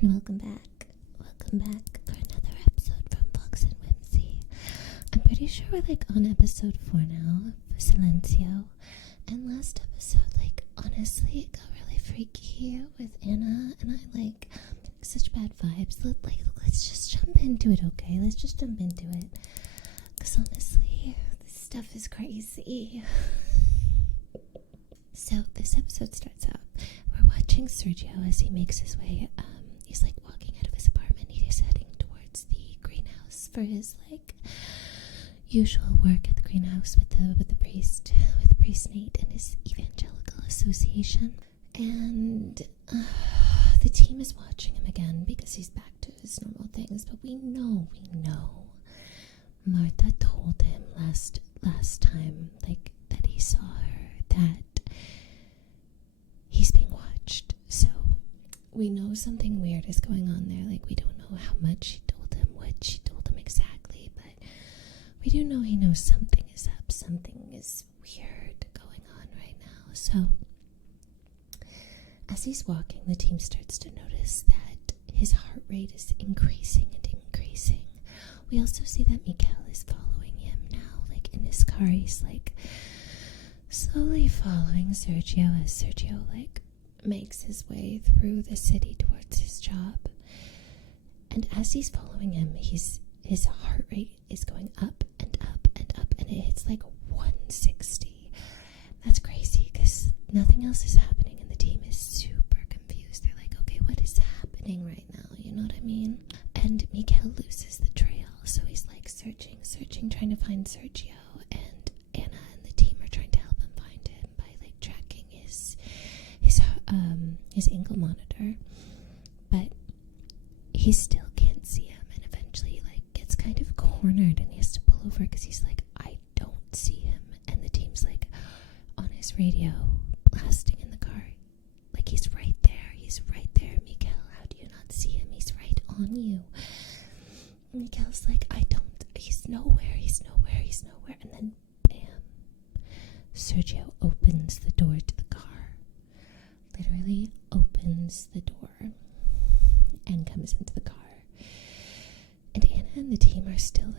and welcome back. Welcome back for another episode from Fox and Whimsy. I'm pretty sure we're on episode 4 now, silencio. And last episode, honestly, it got really freaky with Anna, and I such bad vibes. Let's just jump into it, okay? Let's just jump into it. Because honestly, this stuff is crazy. So this episode starts out. We're watching Sergio as he makes his way. He's walking out of his apartment. He's heading towards the greenhouse for his usual work at the greenhouse with the priest Nate and his evangelical association. And the team is watching him again because he's back to his normal things. But we know. Martha told him last time that he saw her that he's being watched. So we know something weird is going on there. We don't know how much she told him, what she told him exactly, but we do know he knows something is up. Something is weird going on right now. So as he's walking, the team starts to notice that his heart rate is increasing and increasing. We also see that Miguel is following him now, in his car. He's slowly following Sergio as Sergio makes his way through the city towards his job. And as he's following him, his heart rate is going up and up and up, and it hits 160. That's crazy because nothing else is happening, and the team is super confused. They're okay, what is happening right now? You know what I mean? And Miguel loses the trail, so he's searching, trying to find Sergio, and Anna and the team are trying to help him find him by tracking his ankle monitor, but he still can't see him, and eventually he gets kind of cornered, and he has to pull over because he's I don't see him, and the team's on his radio blasting in the car, he's right there, Miguel, how do you not see him? He's right on you. And Miguel's he's nowhere, and then bam, Sergio opens the door to the car, literally opens the door and comes into the car. And Anna and the team are still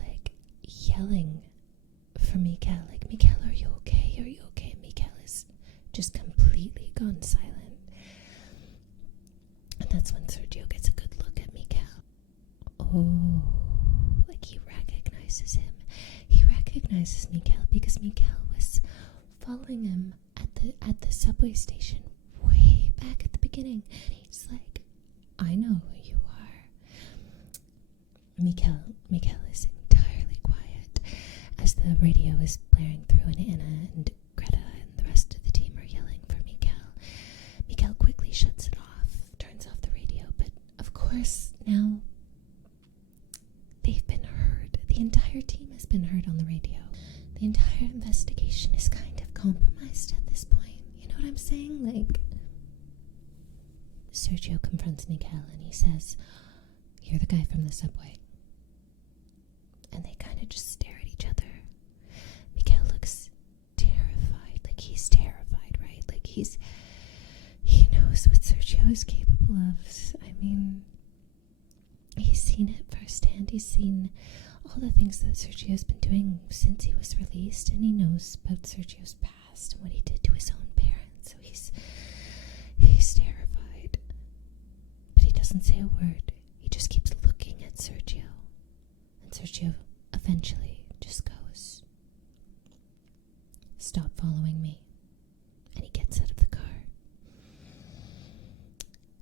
yelling for Miguel, Miguel, are you okay? Are you okay? Miguel is just completely gone silent. And that's when Sergio gets a good look at Miguel. Oh, he recognizes him. He recognizes Miguel because Miguel was following him at the subway station way back at the beginning. And he's I know who you are. Miguel is entirely quiet as the radio is blaring through, and Anna and Greta and the rest of the team are yelling for Miguel. Miguel quickly shuts it off, turns off the radio, but of course now they've been heard. The entire team has been heard on the radio. The entire investigation is kind of compromised at this point. You know what I'm saying? Sergio confronts Miguel and he says, "You're the guy from the subway." And they kind of just stare at each other. Miguel looks terrified. He's terrified, right? He knows what Sergio is capable of. I mean, he's seen it firsthand. He's seen all the things that Sergio's been doing since he was released, and he knows about Sergio's past and what he did to his own parents. So he's terrified. But he doesn't say a word. He just keeps looking at Sergio. And Sergio eventually just goes, "Stop following me." And he gets out of the car.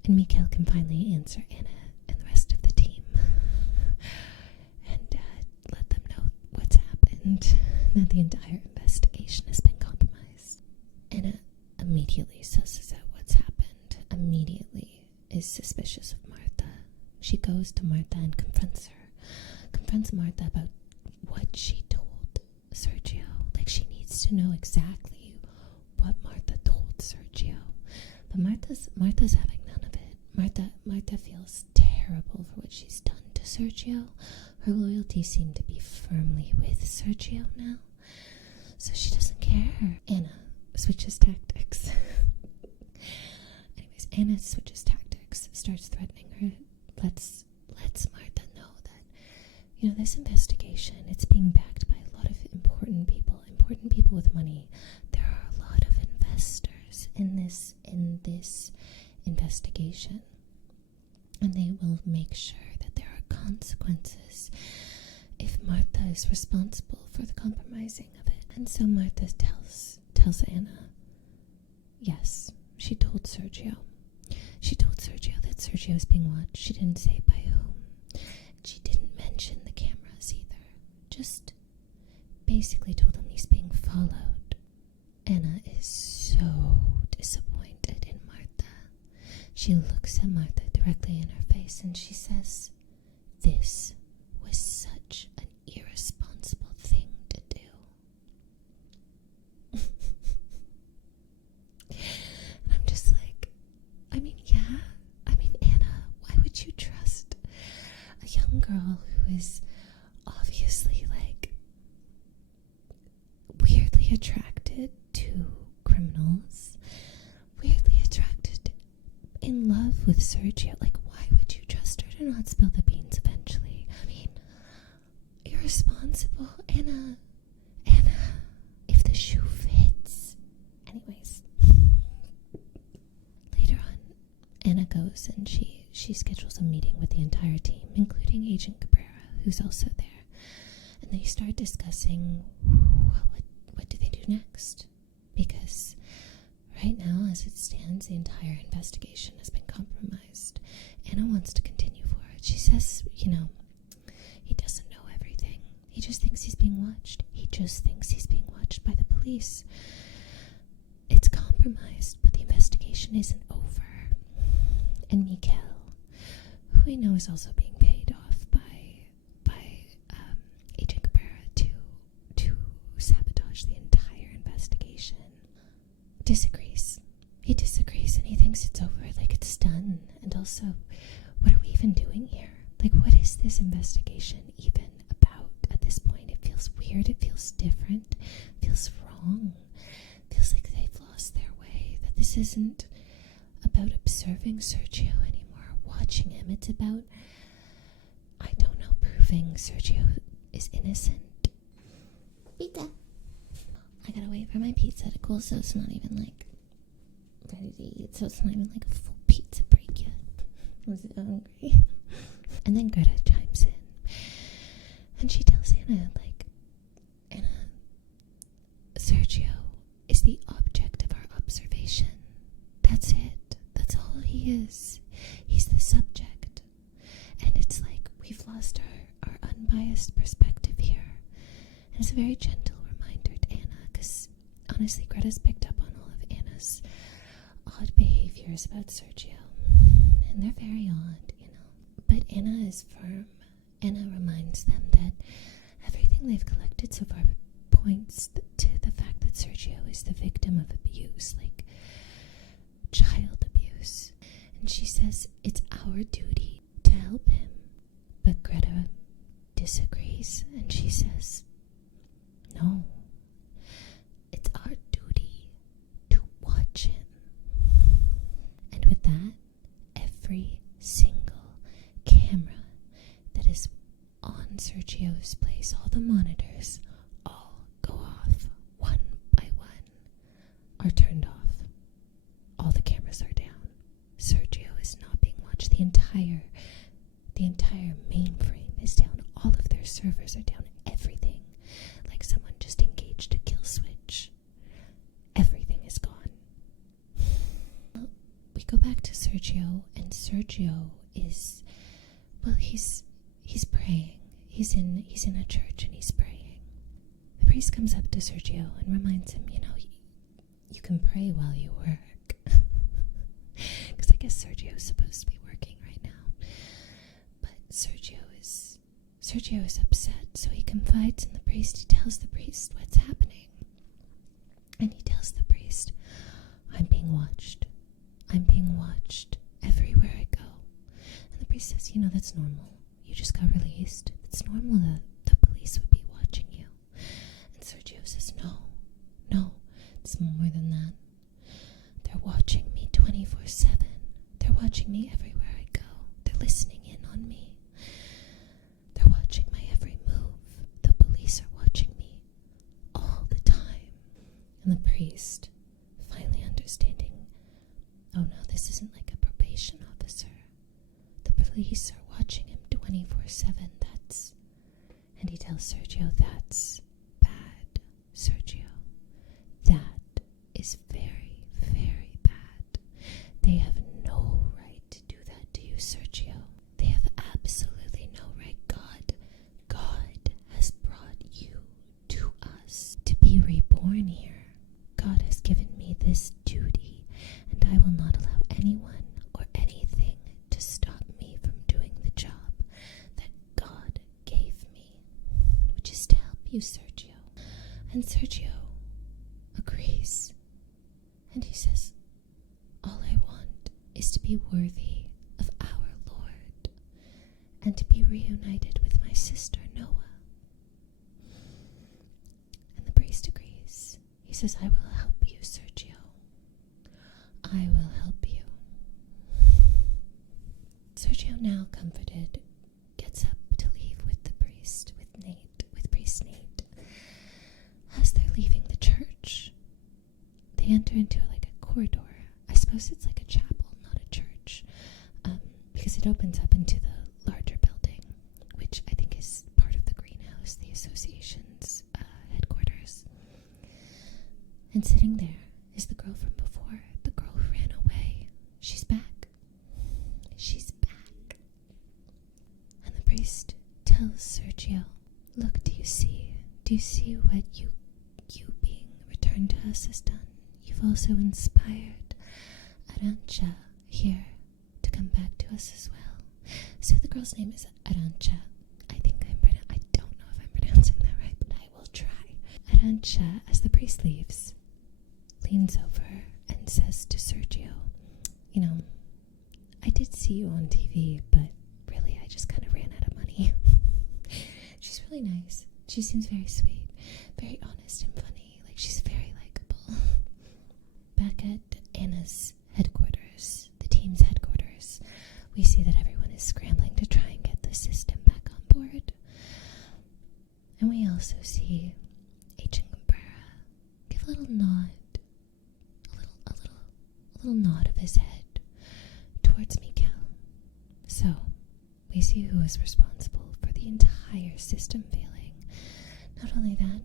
And Miguel can finally answer Anna and the rest of the team and let them know what's happened, that the entire investigation has been compromised. Anna immediately susses out what's happened, immediately is suspicious of Martha. She goes to Martha and confronts Martha about what she told Sergio. She needs to know exactly what Martha told Sergio. But Martha's having none of it. Martha feels terrible for what she's done to Sergio. Her loyalty seemed to be firmly with Sergio now, so she doesn't care. Anna switches tactics. Anyways, Anna switches tactics, starts threatening this investigation, it's being backed by a lot of important people with money. There are a lot of investors in this investigation, and they will make sure that there are consequences if Martha is responsible for the compromising of it. And so Martha tells Anna, yes, she told Sergio. She told Sergio that Sergio is being watched. She didn't say by whom. She didn't mention the cameras either. Just basically told him he's being followed. Anna is so disappointed in Martha. She looks at Martha directly in her face and she says, "This was such an irresponsible thing to do." And I'm just like, Anna, why would you trust a young girl who is obviously like weirdly attracted to criminals, weirdly attracted, in love with Sergio? Like, why would you trust her to not spill the beans eventually? I mean, irresponsible. Anna, if the shoe fits. Anyways, later on, Anna goes and she schedules a meeting with the entire team, including Agent Cabrera, who's also there. And they start discussing, well, what do they do next? Because right now, as it stands, the entire investigation has been compromised. Anna wants to continue forward. She says, he doesn't know everything. He just thinks he's being watched. He just thinks he's being watched by the police. It's compromised, but the investigation isn't over. And Miguel, who we know is also being paid off by Agent Cabrera to sabotage the entire investigation, disagrees. He disagrees and he thinks it's over, like it's done. And also, what are we even doing here? Like, what is this investigation even about at this point? It feels weird, it feels different, it feels wrong. It feels like they've lost their way, that this isn't about observing Sergio anymore, watching him. It's about, I don't know, proving Sergio is innocent. Pizza. I gotta wait for my pizza to cool so it's not even like ready to eat, so it's not even like a full pizza break yet. I was hungry. And then Greta chimes in and she tells Anna, Sergio is the object of our observation. That's it. That's all he is. He's the subject. And it's like we've lost our unbiased perspective here. And it's a very gentle reminder to Anna, because honestly, Greta's picked up on all of Anna's odd behaviors about Sergio. And they're very odd, But Anna is firm. Anna reminds them that everything they've collected so far points to the fact that Sergio is the victim of abuse, like child abuse. And she says it's our duty to help him. But Greta disagrees and she says, no, it's our duty to watch him. And with that, every single camera that is on Sergio's place, all the monitors, all go off one by one, are turned off. All the cameras are down. Sergio is not being watched. The entire mainframe is down. All of their servers are down. Everything. Like someone just engaged a kill switch. Everything is gone. Well, we go back to Sergio, and Sergio is, well, he's praying. He's in a church and he's praying. The priest comes up to Sergio and reminds him, you can pray while you work. Because I guess Sergio's supposed to be working right now. But Sergio is upset, so he confides in the priest. He tells the priest what's happening. And he tells the priest, I'm being watched. I'm being watched everywhere I go. And the priest says, that's normal. You just got released. It's normal that the police would be watching you. And Sergio says, no, it's more than that. They're watching me 24/7. They're watching me everywhere I go. They're listening in on me. They're watching my every police are watching him 24/7. And he tells Sergio, that's bad, Sergio. That is very, very bad. They have no right to do that to you, Sergio. They have absolutely no right. God has brought you to us to be reborn here. God has given me this duty, and I will not allow anyone or anything to stop me from doing the job that God gave me, which is to help you, Sergio. And Sergio agrees, and he says, all I want is to be worthy of our Lord and to be reunited with my sister Noah. And the priest agrees. He says, I will help you, Sergio. I will help you. Sergio, now comforted, gets up to leave with the priest, with priest Nate. As they're leaving the church, they enter into like a corridor. I suppose it's like a chapel, not a church, because it opens up into the larger building, which I think is part of the greenhouse, the association's headquarters. And sitting there is the girl from before, the girl who ran away. She's back. She's back. And the priest tells Sergio, look, do you see what you being returned to us has done? You've also inspired Arantxa here to come back to us as well. So the girl's name is Arantxa. I don't know if I'm pronouncing that right, but I will try. Arantxa, as the priest leaves, leans over and says to Sergio, I did see you on TV, but really I just kind of ran out of money. She's really nice. She seems very sweet, very honest and funny. Like, she's very likable. Back at Anna's headquarters, the team's headquarters, we see that everyone is scrambling to try and get the system back on board. And we also see Agent Cabrera give a little nod, a little nod of his head towards Miguel. So, we see who is responsible for the entire system failing. Not only that,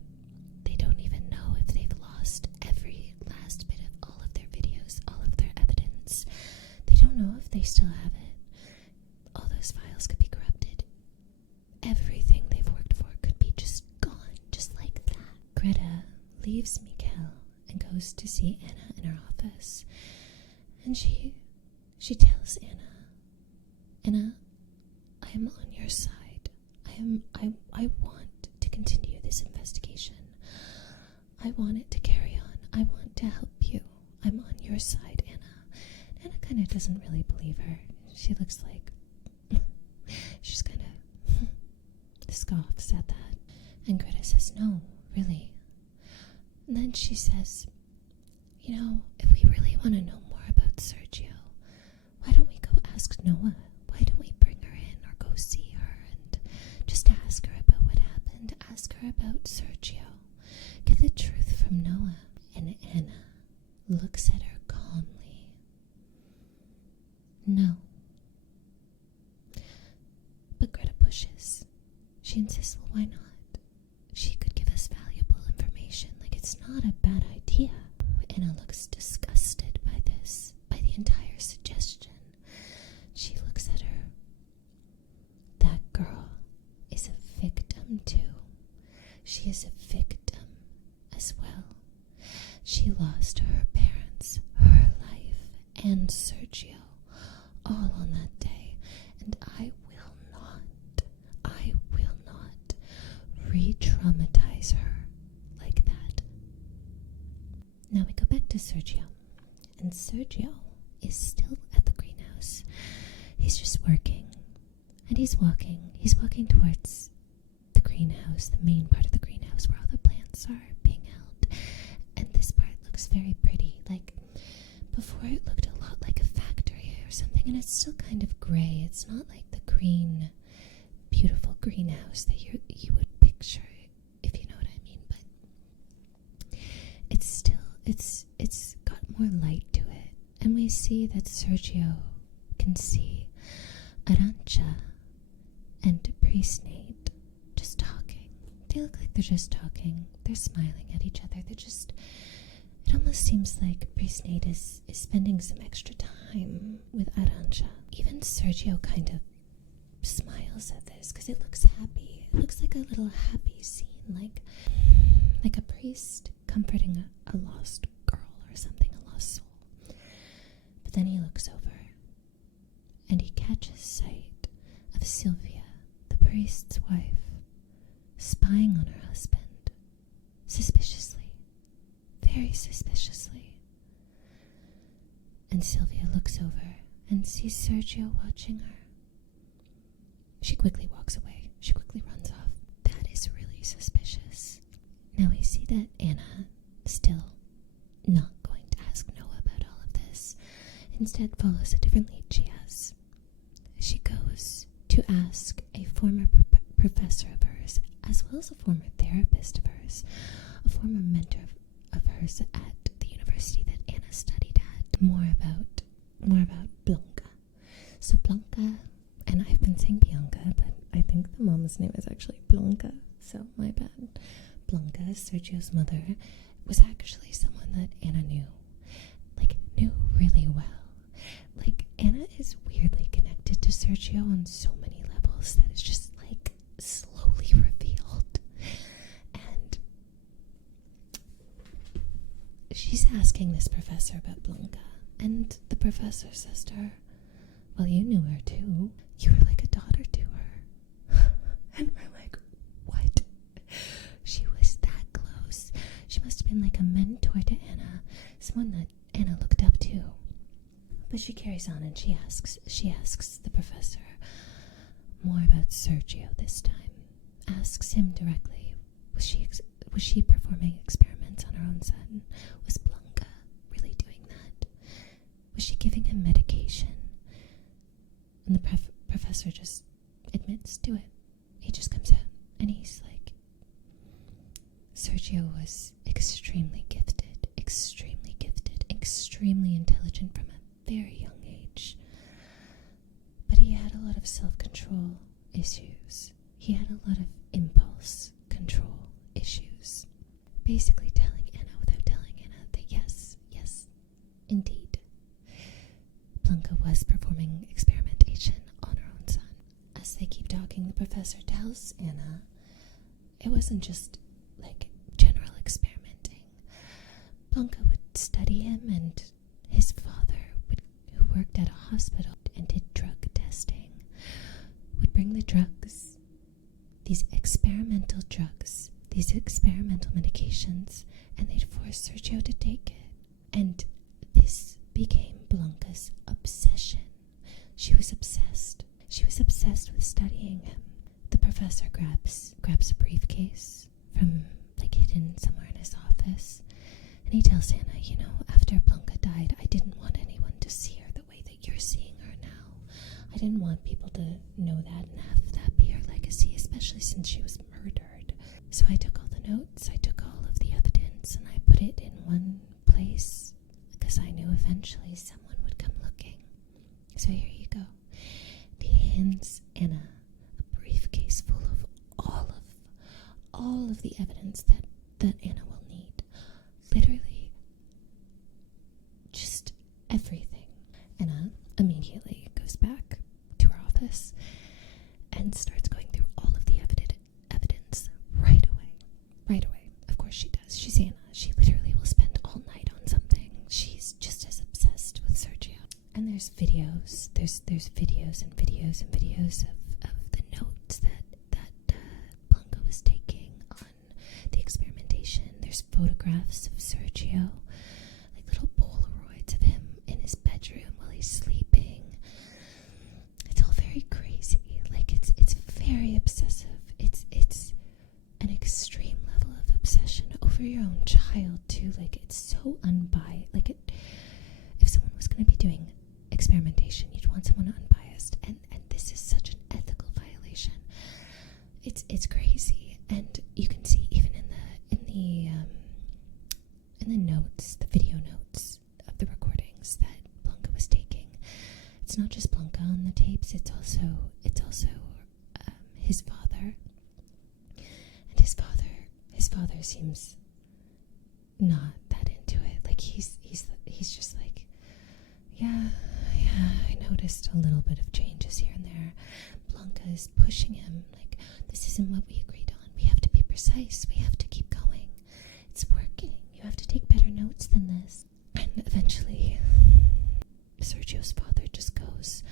they don't even know if they've lost every last bit of all of their videos, all of their evidence. They don't know if they still have it. All those files could be corrupted. Everything they've worked for could be just gone, just like that. Greta leaves Miguel and goes to see Anna in her office. And she tells Anna, I am on your side. I want to continue this investigation. I want it to carry on. I want to help you. I'm on your side, Anna. Anna kind of doesn't really believe her. She looks like she's kind of scoffs at that. And Greta says, no, really. And then she says, if we really want to know more about Sergio, why don't we go ask Noah? Why don't we bring her in or go see her and just ask her about what happened? Ask her about Sergio. Get the truth from Noah. And Anna looks at her calmly. No. But Greta pushes. She insists, well, why not? She could give us valuable information. Like, it's not a bad idea. Anna looks disgusted by this, by the entire suggestion. She looks at her. That girl is a victim too. She is a victim as well. She lost her parents, her life, and Sergio all on that day. And I will not re-traumatize her like that. Now we go back to Sergio. And Sergio is still at the greenhouse. He's just working. And he's walking towards the greenhouse, the main part of the greenhouse where all the plants are being held. And this part looks very pretty. Like, before it looked a lot like a factory or something, and it's still kind of gray. It's not like the green, beautiful greenhouse that you would picture, if you know what I mean. But it's still, it's got more light to it. And we see that Sergio can see Arantxa and priest Nate just talking. They look like they're just talking. They're smiling at each other. It almost seems like priest Nate is spending some extra time with Arantxa. Even Sergio kind of smiles at this because it looks happy. It looks like a little happy scene, like a priest comforting a lost girl or something, a lost soul. But then he looks over and he catches sight of Sylvia, the priest's wife, spying on her husband, suspiciously, very suspiciously. And Sylvia looks over and sees Sergio watching her. She quickly walks away. She quickly runs off. That is really suspicious. Now we see that Anna, still not going to ask Noah about all of this, instead follows a different lead she has. She goes to ask a former professor of hers, as well as a former therapist of hers, a former mentor of hers at the university that Anna studied at, more about Blanca. So Blanca, and I've been saying Bianca, but I think the mom's name is actually Blanca, so my bad. Blanca, Sergio's mother, was actually someone that Anna knew really well. Anna is weirdly connected to Sergio on so many levels that it's just slowly revealed. And she's asking this professor about Blanca, and the professor says to her, well, you knew her too. You were like a daughter to her. And we're like, what? She was that close. She must have been like a mentor to Anna, someone that Anna looked up to. But she carries on and she asks the professor more about Sergio this time. Asks him directly, was she performing experiments on her own son? Was Blanca really doing that? Was she giving him medication? And the professor just admits to it. He just comes out and he's like, Sergio was extremely gifted, extremely intelligent from a very young age. But he had a lot of self-control issues. He had a lot of impulse control issues. Basically telling Anna without telling Anna that yes, indeed, Blanca was performing experimentation on her own son. As they keep talking, the professor tells Anna it wasn't just general experimenting. Blanca would study him, and his father, who worked at a hospital and did drug testing, would bring the drugs, these experimental drugs, these experimental medications, and they'd force Sergio to take it. And this became Blanca's obsession. She was obsessed. She was obsessed with studying him. The professor grabs a briefcase from hidden somewhere in his office, and he tells Anna, after Blanca died, I didn't want anyone to see her the way that you're seeing her now. I didn't want people to know that and have that be her legacy, especially since she was murdered. So I took all the notes, I took all of the evidence, and I put it in one place because I knew eventually someone would come looking. So here you go. He hands Anna a briefcase full of all of the evidence that Anna will need. Literally, just everything. Anna immediately goes back to her office and starts going through all of the evidence right away. Of course she does. She's Anna. She literally will spend all night on something. She's just as obsessed with Sergio. And there's videos. There's videos and videos and videos of the notes that Blanca was taking on the experimentation. There's photographs of Sergio, little Polaroids of him in his bedroom while he's sleeping. It's all very crazy. It's very obsessive. It's an extreme level of obsession over your own child too. It's so unbiased. If someone was going to be doing experimentation, you'd want someone unbiased, and this is such an ethical violation. It's crazy, and you can see even in the notes, the video notes of the recordings that Blanca was taking. It's not just Blanca on the tapes. It's also his father, and his father seems not that into it. Like he's just like, yeah, I noticed a little bit of changes here and there. Blanca is pushing him like, this isn't what we agreed on. We have to be precise. We have to keep going. It's working. You have to take better notes than this. And eventually, Sergio's father just goes,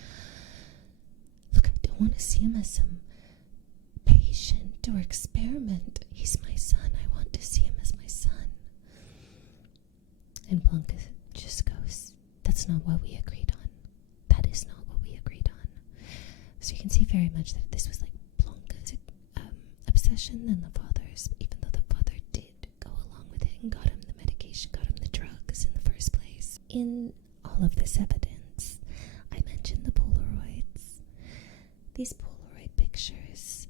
look, I don't want to see him as some patient or experiment. He's my son. I want to see him as my son. And Blanca just goes, that's not what we agreed on. That is not what we agreed on. So you can see very much that this was like Blanca's obsession than the father's, even though the father did go along with it and got him the medication, got him the drugs in the first place. In all of this evidence, I mentioned the Polaroids. These Polaroid pictures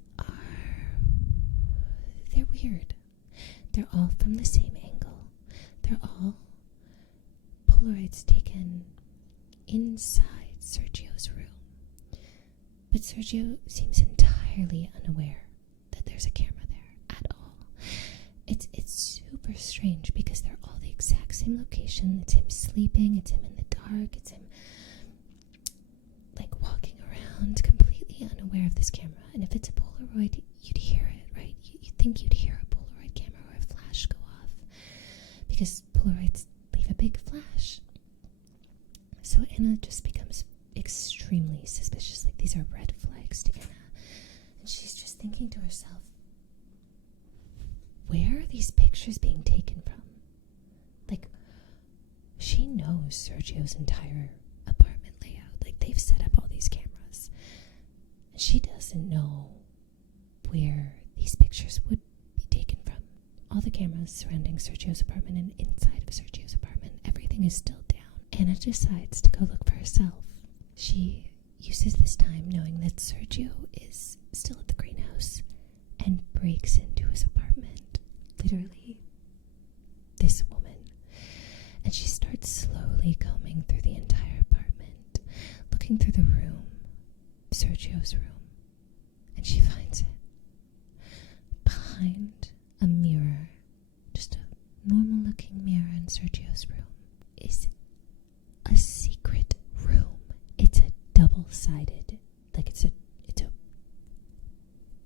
they're weird. They're all from the same angle. They're all Polaroids taken inside Sergio's room. But Sergio seems entirely unaware that there's a camera there at all. It's super strange because they're all the exact same location. It's him sleeping, it's him in the dark, it's him like walking around completely unaware of this camera. And if it's a Polaroid, you'd hear it, right? You'd think you'd hear a Polaroid camera or a flash go off because Polaroids leave a big flash. So Anna just becomes extremely suspicious. Like, these are red flags to Anna. And she's just thinking to herself, where are these pictures being taken from? Like, she knows Sergio's entire apartment layout. Like, they've set up all these cameras. And she doesn't know where these pictures would be taken from. All the cameras surrounding Sergio's apartment and inside of Sergio's apartment, everything is still down. Anna decides to go look for herself. She uses this time knowing that Sergio is still at the greenhouse and breaks into his apartment. Literally, this woman. And she starts slowly combing through the entire apartment, looking through the room, Sergio's room, and she finds it. Behind a mirror, just a normal looking mirror in Sergio's room, is a secret room. It's a double-sided, like it's a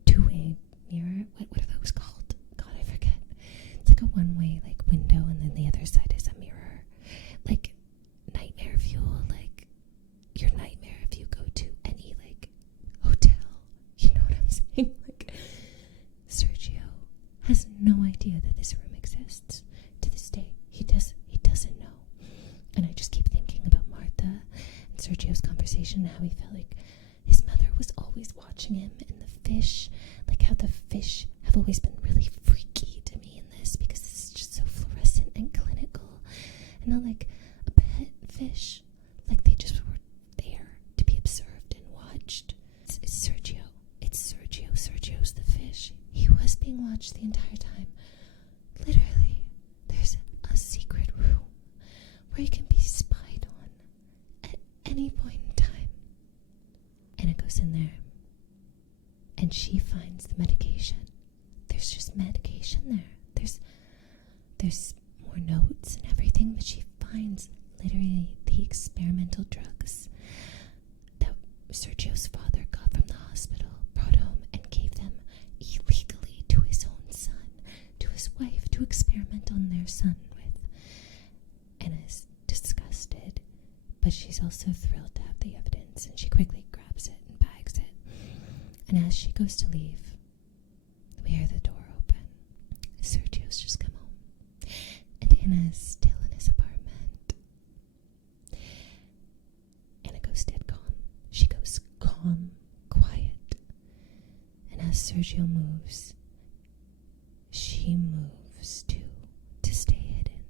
two-way mirror. What are those called? God, I forget. It's like a one-way like window, and then the other side is a mirror. Like nightmare fuel, like your nightmare if you go to any like hotel. You know what I'm saying? Like, Sergio has no idea that this room exists. To this day, he doesn't know. And I just keep thinking about Martha and Sergio's conversation, how he felt like his mother was always watching him, and the fish, like how the fish have always been really freaky to me in this because it's just so fluorescent and clinical, and not like a pet fish, like they just were there to be observed and watched. It's Sergio. It's Sergio. Sergio's the fish. He was being watched the entire time. Literally, there's a secret room where you can be spied on at any point in time. Anna goes in there, and she finds the medication. There's just medication there. There's more notes and everything, but she finds literally the experimental drugs that Sergio's father got from the hospital, brought home, and gave them illegally to his own son, to his wife, to experiment on their son with. Anna's disgusted, but she's also thrilled to have the evidence, and she quickly grabs it and bags it. And as she goes to leave, we hear the door open. Sergio's just come home, and Anna is still in his apartment. Anna goes dead calm. She goes calm, quiet. And as Sergio moves, she moves too, to stay hidden.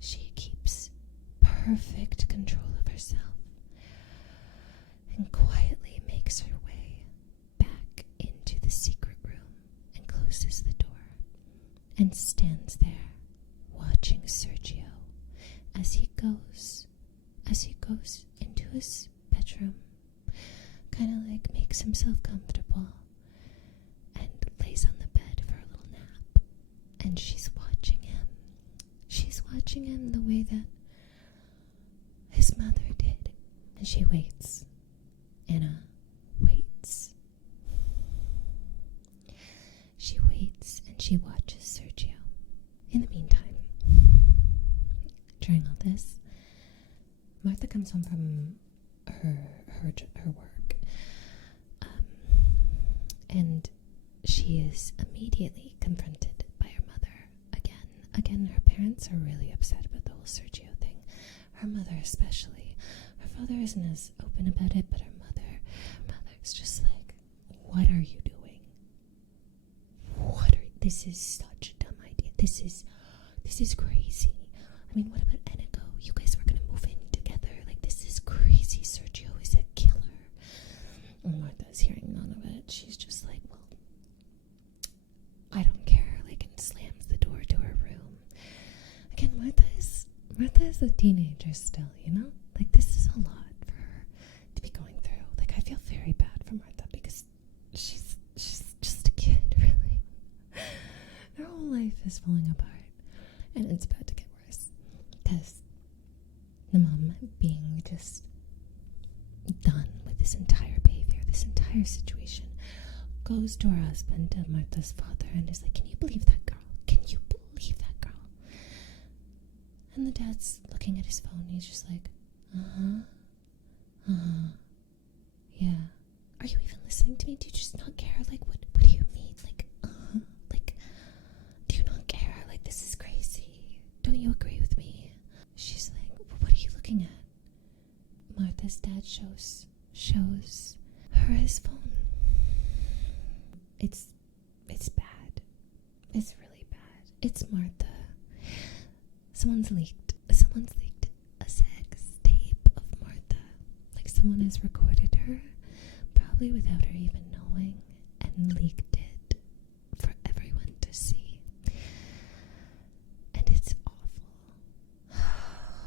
She keeps perfect control of herself and quietly makes her way back into the secret room and closes the door and stands there watching Sergio as he goes into his bedroom makes himself comfortable and lays on the bed for a little nap. And she's watching him. She's watching him the way that his mother did. And she waits. Anna waits. She waits and she watches Sergio. In the meantime, during all this, Martha comes home from her work, and she is immediately confronted by her mother again. Again, her parents are really upset about the whole Sergio thing. Her mother especially. Her father isn't as open about it, but her mother's just like, what are you doing? This is such a dumb idea. This is crazy. I mean, what about Enigo? You guys were gonna move in together. Like, this is crazy. Sergio is a killer. And Martha's hearing none of it. She's just like, well, I don't care. Like, and slams the door to her room. Again, Martha is a teenager still, you know? Like, this is a lot for her to be going through. Like, I feel very bad for Martha because she's just a kid, really. Her whole life is falling apart. And it's about to get worse. Because the mom, being just done with this entire behavior, this entire situation, goes to her husband, to Martha's father, and is like, can you believe that girl? Can you believe that girl? And the dad's looking at his phone. He's just like, yeah. Are you even listening to me? Do you just not care? Like, what do you mean? Like, like, do you not care? Like, this is crazy. Don't you agree with me? She's like, well, what are you looking at? Martha's dad shows her his phone. It's bad. It's really bad. It's Martha. Someone's leaked a sex tape of Martha. Like, someone has recorded her, probably without her even knowing, and leaked it for everyone to see. And it's awful.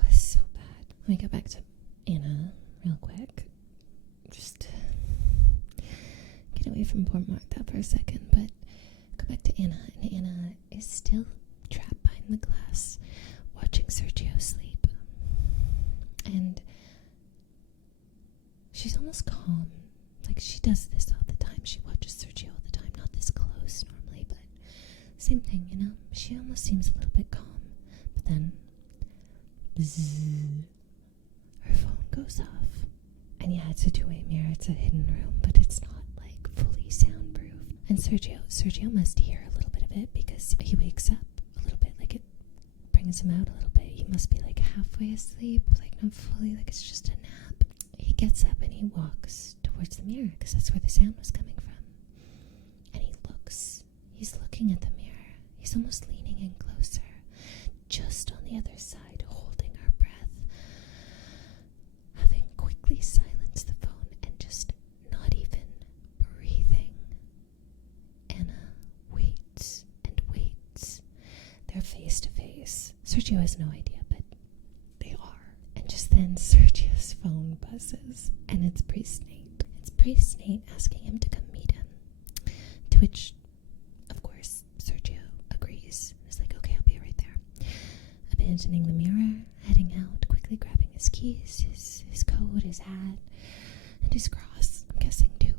It's so bad. Let me go back to Anna real quick. Just get away from poor Martha for a second, but go back to Anna. And Anna is still trapped behind the glass, watching Sergio sleep. And she's almost calm. Like, she does this all the time. She watches Sergio all the time. Not this close normally, but same thing, you know? She almost seems a little bit calm. But then, bzzz, her phone goes off. And yeah, it's a two-way mirror. It's a hidden room, but it's not, like, fully soundproof. And Sergio must hear a little bit of it because he wakes up a little bit. Like, it brings him out a little bit. He must be, like, halfway asleep. Like, not fully. Like, it's just a nap. He gets up and he walks towards the mirror because that's where the sound was coming from. And he looks. He's looking at the mirror. He's almost leaning in closer, just on the other side, holding her breath, having quickly silenced the phone and just not even breathing. Anna waits and waits. They're face to face. Sergio has no idea, but they are. And just then Sergio's phone buzzes, and it's Priest Nate. It's Priest Nate asking him to come meet him. To which, of course, Sergio agrees. He's like, okay, I'll be right there. Abandoning the mirror, heading out, quickly grabbing his keys, his coat, his hat, and his cross, I'm guessing too.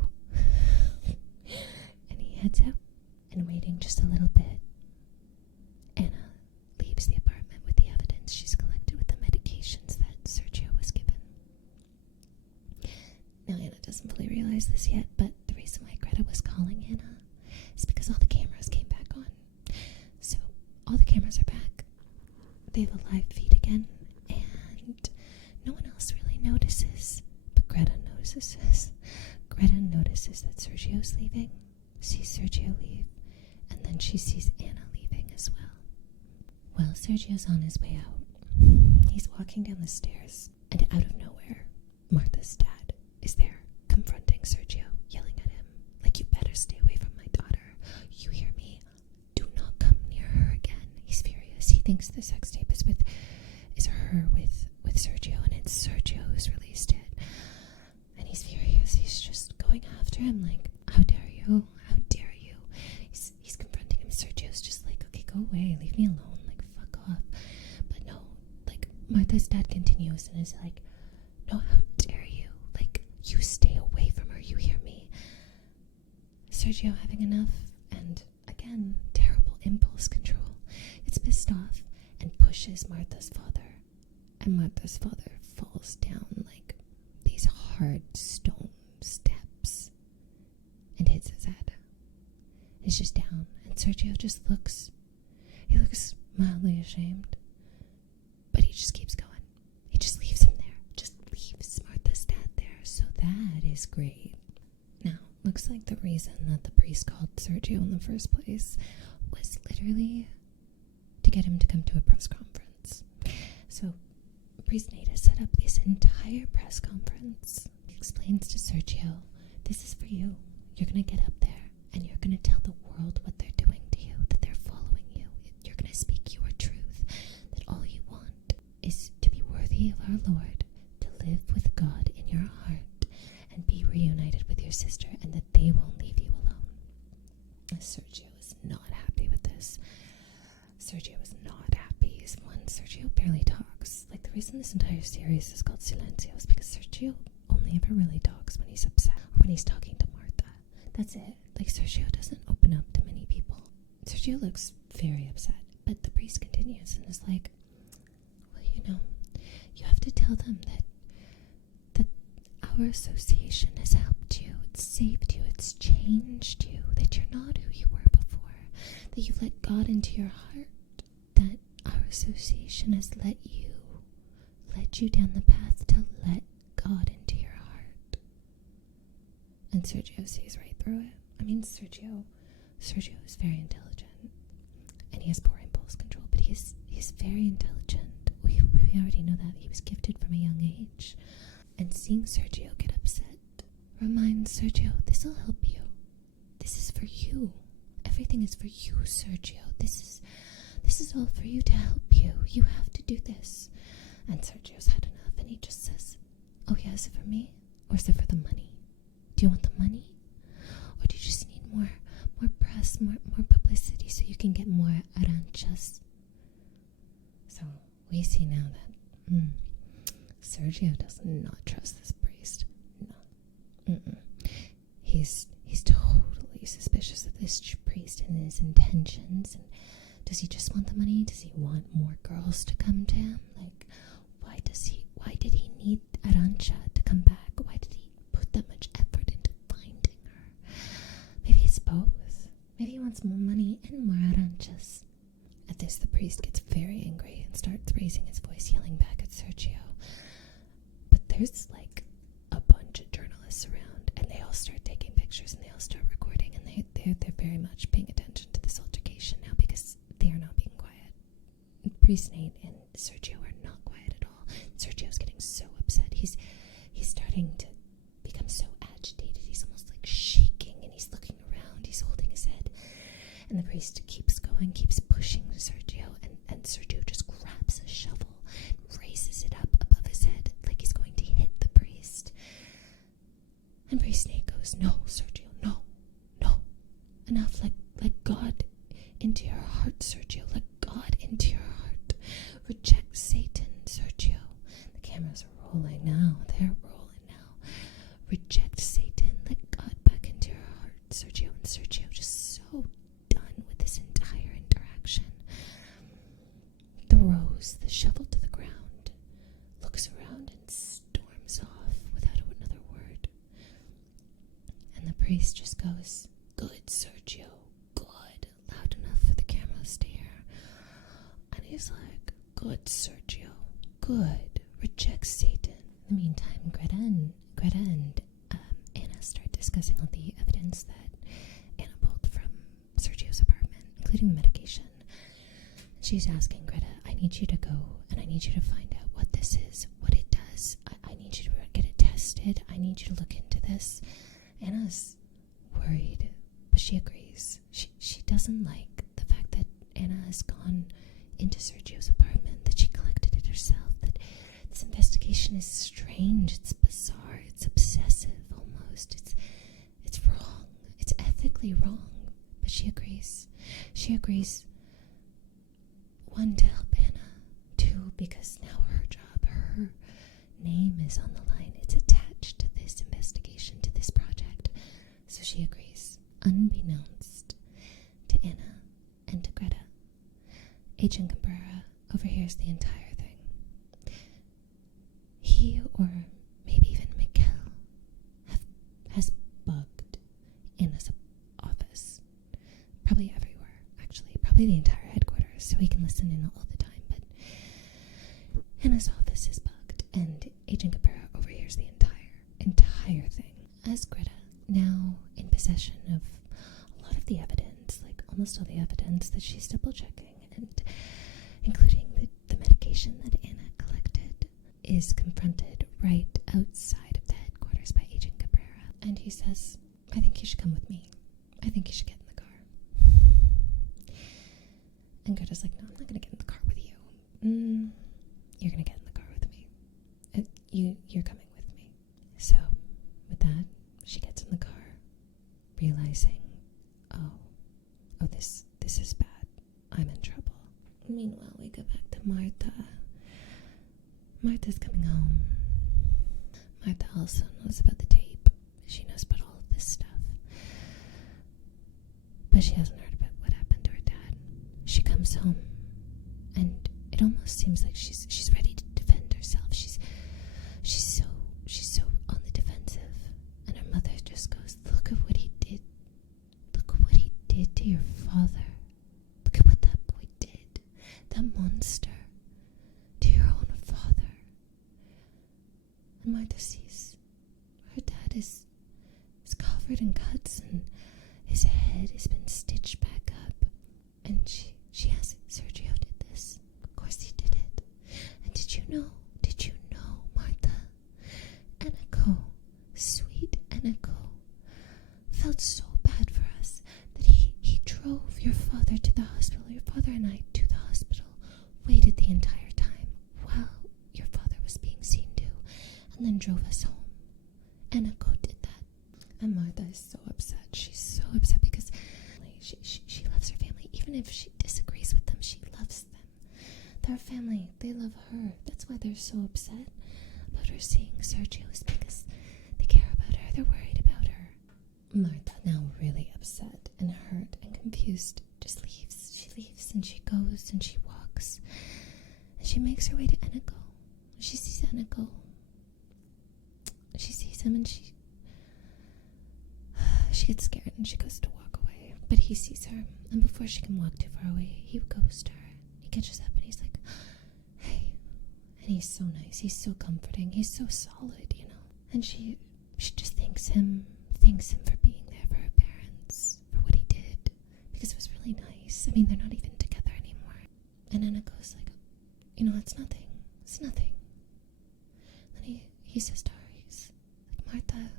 And he heads out, and waiting just a little bit, Anna leaves the apartment with the evidence she's collected with the medications that Sergio was given. Now, Anna doesn't fully realize this yet, but the reason why Greta was calling Anna is because all the cameras came back on. So, all the cameras are back. They have a live feed again, and no one else really notices. But Greta notices. Greta notices that Sergio's leaving, sees Sergio leave, and then she sees Anna leaving as well. Well, Sergio's on his way out. He's walking down the stairs, and out of nowhere, Martha's dad is there, confronting Sergio, yelling at him, like, you better stay away from my daughter. You hear me? Do not come near her again. He's furious. He thinks the sex tape is her with Sergio, and it's Sergio who's released it. And he's furious. He's just going after after him like, how dare you? How dare you? He's confronting him. Sergio's just like, okay, go away. Leave me alone. Like, fuck off. But no, like, Martha's dad continues and is like, no, how dare you? Like, you stay away from her. You hear me? Sergio having enough and, again, terrible impulse control. It's pissed off and pushes Martha's father. And Martha's father falls down like these hard stone steps and hits his head. He's just down, and Sergio just looks mildly ashamed, but he just keeps going. He just leaves him there, just leaves Martha's dad there. So that is great. Now, looks like the reason that the priest called Sergio in the first place was literally to get him to come to a press conference. So Priest Nate has set up this entire press conference. He explains to Sergio, this is for you. You're going to get up there and you're going to tell the world what they're doing to you, that they're following you. You're going to speak your truth, that all you want is to be worthy of our Lord, to live with God in your heart and be reunited with your sister, and that they won't leave you alone. Sergio is not happy with this. Sergio is not happy. Sergio barely talks. Like, the reason this entire series is called Silencio is because Sergio only ever really talks when he's upset or when he's talking to Martha. That's it. Like, Sergio doesn't open up to many people. Sergio looks very upset, but the priest continues and is like, well, you have to tell them that our association has helped you, it's saved you, it's changed you, that you're not who you were before, that you've let God into your heart, that our association has led you down the path to let God into your heart. And Sergio sees right through it. I mean, Sergio is very intelligent, and he has poor impulse control, but he's very intelligent. We already know that. He was gifted from a young age. And seeing Sergio get upset reminds Sergio, this will help you. This is for you. Everything is for you, Sergio. This is all for you, to help you. You have to do this. And Sergio's had enough, and he just says, oh yeah, is it for me? Or is it for the money? Do you want the money? Or do you just need more press, more publicity so you can get more aranchas? So we see now that Sergio does not trust this priest. No. He's totally suspicious of this priest and his intentions. And does he just want the money? Does he want more girls to come to him? Like, why did he need Arancha to come back? Why did he put that much effort into finding her? Maybe it's both. Maybe he wants more money and more Aranchas. At this, the priest gets very angry and starts raising his voice, yelling back at Sergio. But there's like a bunch of journalists around, and they all start taking pictures and they all start recording, and they're very much paying attention to this altercation now because they are not being quiet. Priest Nate and Sergio are not quiet at all. Sergio's getting so upset. He's starting to become so agitated. He's almost like shaking, and he's looking around. He's holding his head. And the priest keeps going, keeps pushing Sergio, and Sergio just grabs a shovel and raises it up above his head like he's going to hit the priest. And Priest Nate goes, no, Sergio, no. Enough, let God into your heart, Sergio. Let God into your heart. Reject Satan, Sergio. The cameras are rolling now. They're rolling now. Reject Satan. Let God back into your heart, Sergio. And Sergio just so done with this entire interaction. Throws the shovel to the ground, looks around, and storms off without another word. And the priest just goes, good, Sergio, good. Loud enough for the cameras to hear. And he's like, good, Sergio, good. Reject Satan. In the meantime, Greta and Anna start discussing all the evidence that Anna pulled from Sergio's apartment, including the medication. And she's asking Greta, I need you to go and I need you to find out what this is, what it does. I need you to get it tested. I need you to look into this. Anna's worried, but she agrees. She doesn't like the fact that Anna has gone into Sergio's apartment, that she collected it herself, that this investigation is strange, it's bizarre, it's obsessive almost. It's technically wrong, but she agrees. She agrees, one, to help Anna, two, because now her job, her name is on the line. It's attached to this investigation, to this project. So she agrees, unbeknownst to Anna and to Greta. Agent Cabrera overhears the entire thing. He, or maybe even Miguel, has bugged Anna's office. Probably everywhere, actually. Probably the entire headquarters, so he can listen in all the time. But Anna's office is bugged, and Agent Cabrera overhears the entire thing. As Greta, now in possession of a lot of the evidence, like almost all the evidence that she's double checking, and including the medication that Anna collected, is confronted right outside of the headquarters by Agent Cabrera. And he says, I think you should come with me. I think you should get in the car. And Greta's like, no, I'm not going to get in the car with you. You're going to get in the car with me. You're coming with me. So, with that, she gets in the car, realizing, oh, this is bad. I'm in trouble. Meanwhile, we go back to Martha. Martha's coming home. Martha also knows about the tape. She knows about all of this stuff. But she hasn't heard about what happened to her dad. She comes home, and it almost seems like she's ready to defend herself. She's so on the defensive. And her mother just goes, look at what he did. Look at what he did to your father. Look at what that boy did. That monster. To your own father. And Martha sees her dad is covered in cuts, and his head has been stitched back up. And she asks, Sergio did this. Of course he did it. And did you know, Martha? Enrico, sweet Enrico, felt so bad for us that he drove your father to the hospital, your father and I to the hospital, waited the entire time while your father was being seen to, and then drove us home. Enrico did that. And Martha is so upset. She's so upset because she loves her family. Even if she disagrees with them, she loves them. They're family. They love her. That's why they're so upset about her seeing Sergio, is because they care about her. They're worried about her. Martha, now really upset and hurt and confused, just leaves. She leaves and she goes and she walks. And she makes her way to Enrico. She sees Enrico. She sees him and she gets scared and she goes to walk away. But he sees her, and before she can walk too far away, he goes to her. He catches up and he's like, hey. And he's so nice. He's so comforting. He's so solid, you know. And she just thanks him for being there for her parents, for what he did, because it was really nice. I mean, they're not even together anymore. And Anna goes like, you know, it's nothing. It's nothing. Then he says to her, he's like, Martha,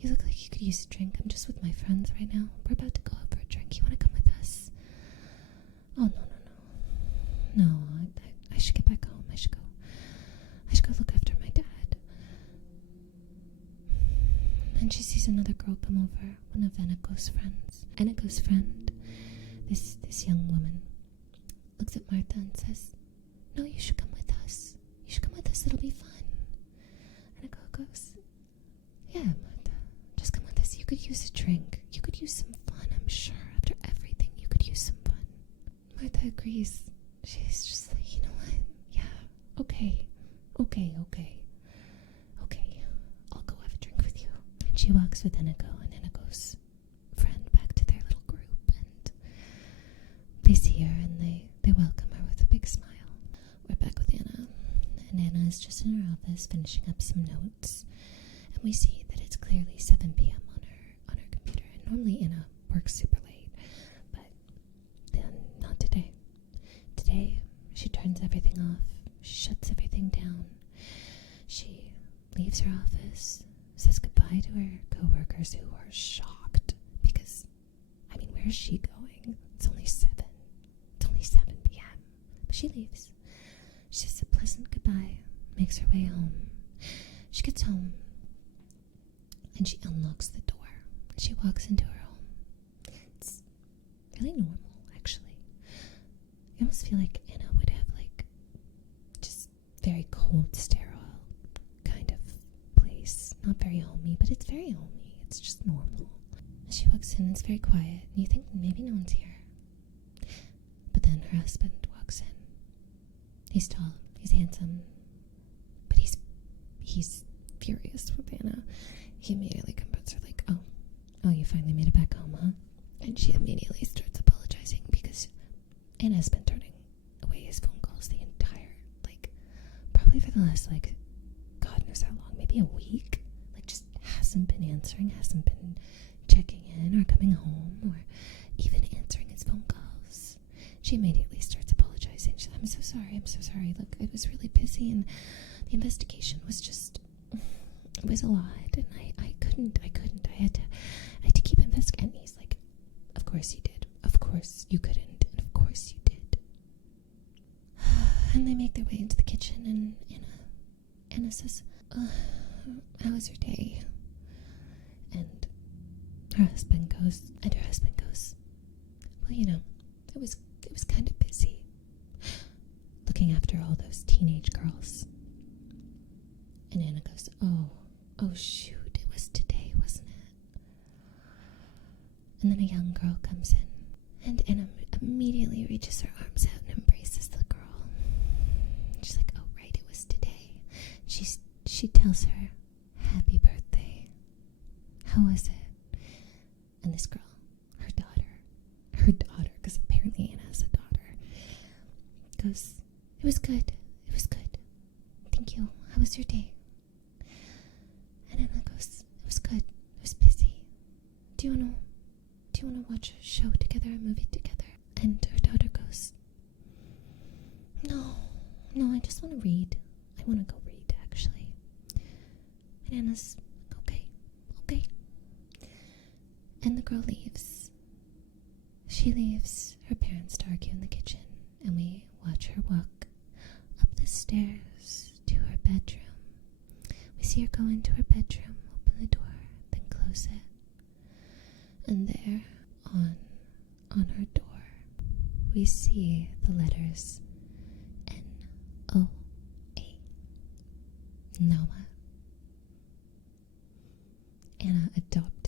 you look like you could use a drink. I'm just with my friends right now. We're about to go out for a drink. You want to come with us? Oh, no. No, I should get back home. I should go look after my dad. And she sees another girl come over, one of Enrico's friends. Enrico's friend, this young woman, looks at Martha and says, no, you should come with us. You should come with us. It'll be fun. Enrico goes, yeah, Martha, just come with us. You could use a drink. You could use some fun, I'm sure. After everything, you could use some fun. Martha agrees. She's just like, you know what? Yeah, okay. I'll go have a drink with you. And she walks with Enrico and Enrico's friend back to their little group, and they see her and they welcome her with a big smile. We're back with Anna, and Anna is just in her office finishing up some notes, and we see that it's clearly 7 p.m. on her computer. And normally Anna works super late, but then not today. Today she turns everything off. She shuts everything down. She leaves her office, says goodbye to her coworkers who are shocked because, I mean, where is she going? It's only 7 p.m. But she leaves. She says a pleasant goodbye, makes her way home. She gets home and she unlocks the door. She walks into her home really normal, actually. I almost feel like Anna would have, like, just very cold, sterile kind of place. Not very homey, but it's very homey. It's just normal. She walks in, it's very quiet, and you think maybe no one's here. But then her husband walks in. He's tall, he's handsome, but he's furious with Anna. He immediately confronts her like, oh, you finally made it back home, huh? And she immediately starts apologizing because Anna's been turning away his phone calls the entire, like, probably for the last, like, God knows how long, maybe a week. Like, just hasn't been answering, hasn't been checking in or coming home or even answering his phone calls. She immediately starts apologizing. She's like, I'm so sorry. Look, I was really busy and the investigation was just, it was a lot and I couldn't. I had to keep investigating. And he's like, of course you did. Of course you couldn't. And of course you did. And they make their way into the kitchen and Anna says, how was your day? And her husband goes, well, it was kind of busy looking after all those teenage girls. And Anna goes, oh shoot, it was today, wasn't it? And then a young girl comes in, and Anna immediately reaches her arms out and embraces the girl. She's like, oh right, it was today. She tells her, happy birthday. How was it? And this girl, her daughter, because apparently Anna has a daughter, goes, it was good. Thank you. How was your day? And Anna goes, it was good. It was busy. Do you wanna watch a show together, a movie together? And her daughter goes, no, I just wanna read. I wanna go read, actually. And Anna's, okay. And the girl leaves. She leaves. Her parents to argue in the kitchen, and we watch her walk up the stairs to her bedroom. We see her go into her bedroom, open the door, then close it. And there, on her door, we see the letters N-O-A. Noah. Anna adopted